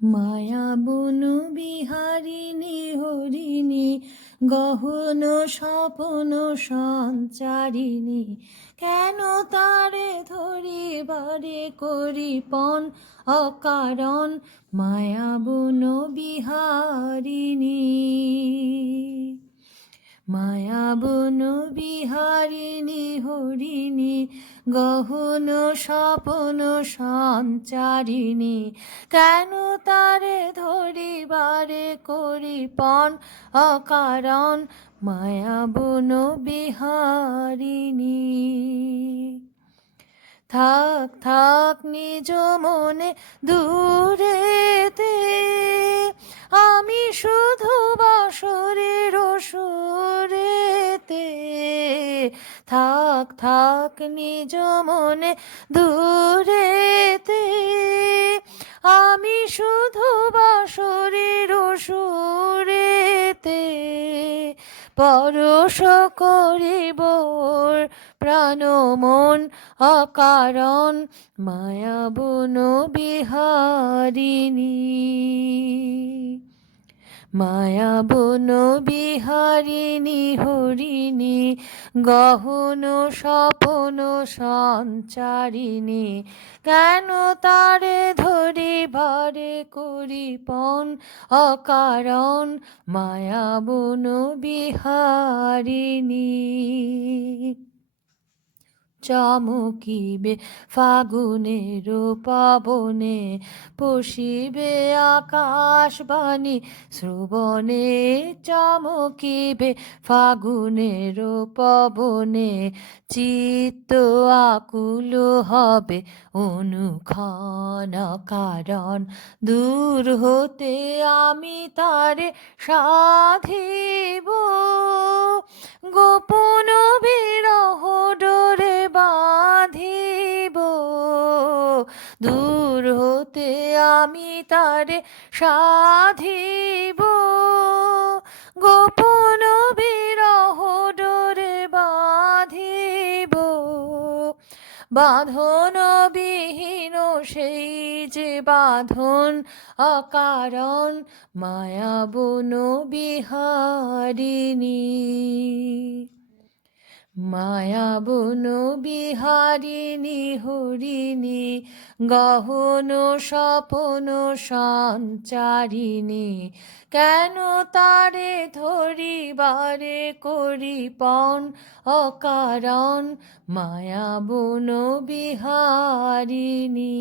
মায়া বনু বিহারিণী হরিণী গহন স্বপন সঞ্চারিণী, কেন তারে ধরিবারে করিপন অকারণ মায়া বনু বিহারিণী। মায়া বনু বিহারিণী হরিণী গহন স্বপন সঞ্চারিণী, কেন তারে ধরিবারে করিপন অকারণ মায়া বনু বিহারিণী। থাক থাক নিজ মনে দূরেতে, আমি শুধু বাঁশরের সুরেতে। থাক থাক নিজ মনে দূরেতে, আমি শুধু বাঁশরের সুরেতে। পরশ করিব প্রাণ মন অকারণ মায়া বনু বিহারিণী। মায়া বনু বিহারিণী হরিণী গহন স্বপন সঞ্চারিণী, কেন তারে ধরিবারে করিপন অকারণ মায়া বনু বিহারিণী। চমকিবে ফাগুনের পবনে, পশিবে আকাশবাণী শ্রবণে। চমকিবে ফাগুনের পবনে, চিত্ত আকুল হবে অনুক্ষণ কারণ। দূর হতে আমি তারে সাধিব, গোপন বিরহ ডোরে বাঁধিব। দূর হতে আমি তারে সাধিব, গোপন বিরহ ডোরে বাঁধিব। বাঁধন বিহীন সেই যে বাঁধন অকারণ মায়া বনু বিহারিণী। মায়া বনু বিহারিণী হরিণী গহন স্বপন সঞ্চারিণী, কেন তারে ধরিবারে করিপন অকারণ মায়া বনু বিহারিণী।